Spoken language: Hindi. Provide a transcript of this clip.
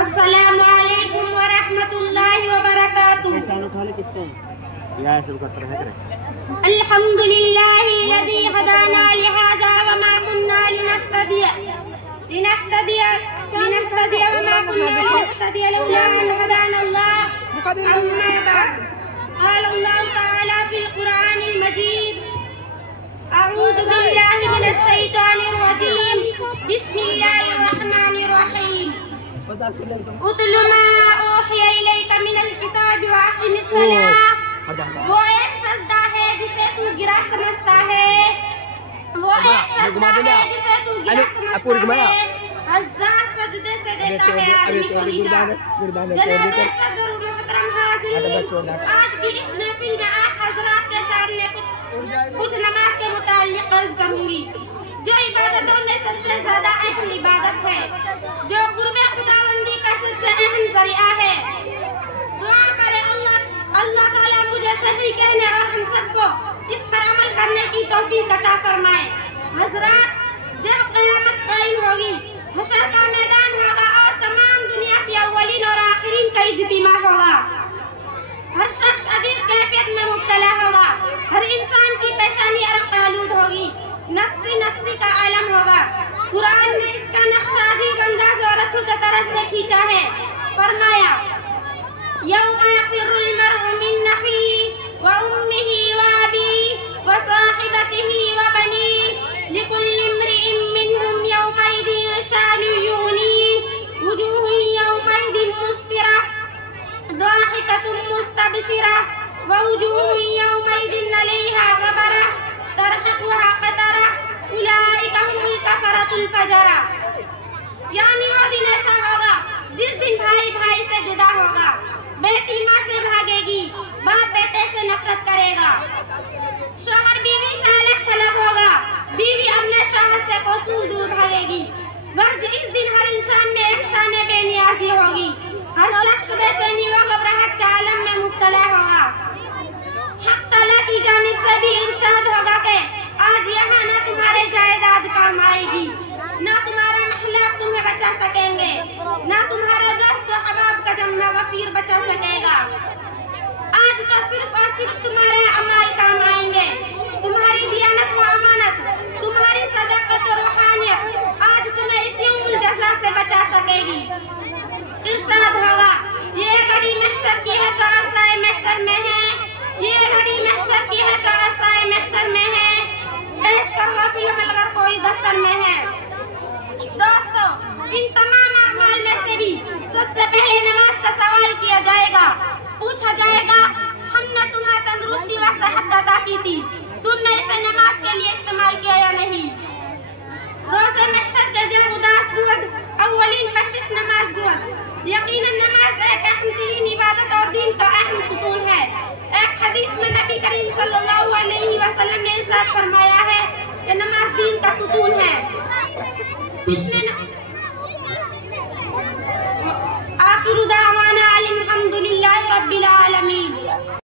अस्सलामु अलैकुम व रहमतुल्लाहि व बरकातुहू। अल्हम्दुलिल्लाहि लज़ी हदाना लिहाज़ा व मा कुन्ना लिनहतदिया व मा कुन्ना लिनहतदिया लौला अन हदानल्लाह। अम्मा बाद क़ाल अल्लाहु तआला फ़िल क़ुरआनिल मजीद अऊज़ु बिल्लाहि मिनश शैतानिर रजीम बिस्मिल्लाहिर रहमानिर रहीम। उतलु मा ऊहिया इलैका मिनल किताबि व अक़िमिस सलाह। वो एक सजदा है जिसे तू गिरा समझता है, वो एक सजदा है जिसे तू गिरा समझता है। हज़ार सजदे से देता है आदमी को निजात। जनाबे सदर मोहतरम हाज़िरीन, आज की इस महफिल में आप हज़रात के सामने कुछ नमाज के मुताल्लिक़ अर्ज़ करूँगी, जो इबादतों में सबसे ज़्यादा अहम इबादत है, जो क़ुर्बे खुदावंदी का सबसे अहम ज़रिया है। दुआ करें अल्लाह ताला मुझे सही कहने और हम सबको इस पर अमल करने की तौफीक अता फरमाए। हज़रात, जब क़यामत कायम होगी, हशर का मैदान होगा और तमाम दुनिया के अव्वलीन और आखिरीन का इज्तिमा होगा। हर शख्स अजीब कैफियत में मुब्तला होगा, हर इंसान की पेशानी अरक़ आलूद होगी, नक्सी का आलम होगा। कुरान ने इसका नक्शा अजीब अंदाज और अच्छी तरह से खींचा है। फरमाया, यौमा यफ़िर्रुल मर्अु मिन अख़ीही व उम्मिही व अबीही व साहिबतिही व बनीही लिकुल्लि इम्रिइन मिनहुम यौमइज़िन शअनुन युग़नीह वुजूहुन यौमइज़िन मुस्फ़िरा ज़ाहिकतुन मुस्तबशिरा व वुजूहुन यौमइज़िन अलैहा ग़बरा तरहक़ुहा क़तरा उलाइका हुमुल कफ़रतुल फ़जरा। यानी वो दिन ऐसा होगा जिस दिन भाई भाई से जुदा होगा, बेटी माँ से भागेगी, बाप बेटे से नफरत करेगा, शौहर बीवी से अलग थलग होगा, बीवी अपने शौहर से कोसूल दूर भागेगी। गर्ज इस दिन हर इंसान में एक शान बेनियाज़ी होगी, हर शख्स बेचैनी व घबराहट के आलम में मुब्तला होगा। हक तआला की जानिब से भी इरशाद होगा कि आज यहाँ न तुम्हारे जायदाद काम आएगी, न तुम्हारा महला तुम्हें बचा सकेंगे, न तुम्हारा दोस्त व हबाब का जम्मा वफीर बचा सकेगा। आज तो सिर्फ और सिर्फ तुम्हारे अमाल काम आएंगे, तुम्हारी दियानत व अमानत, तुम्हारी सदाकत और रूहानियत आज तुम्हें इस यौमुल जज़ा से बचा सकेगी। इरशाद होगा, ये घड़ी महशर की है तो असाए महशर में है, ये घड़ी महशर की है तो असाए महशर में है, पेश करो फिलहाल अगर कोई दफ्तर में है। दोस्तों, इन तमाम अमाल में से भी सबसे पहले नमाज का सवाल किया जाएगा। पूछा जाएगा, हमने तुम्हें तंदुरुस्ती व सेहत अता की थी, तुमने इसे नमाज के लिए इस्तेमाल किया या नहीं? रोज़े महशर के जब उदास गुद अव्वलीन बख्शिश नमाज गुद। यकीनन नमाज एक अहम तरीन इबादत और दीन का अहम सुतून है। एक हदीस में नबी करीम सल्लल्लाहु अलैहि वसल्लम ने इरशाद फरमाया है कि नमाज दीन का सुतून है।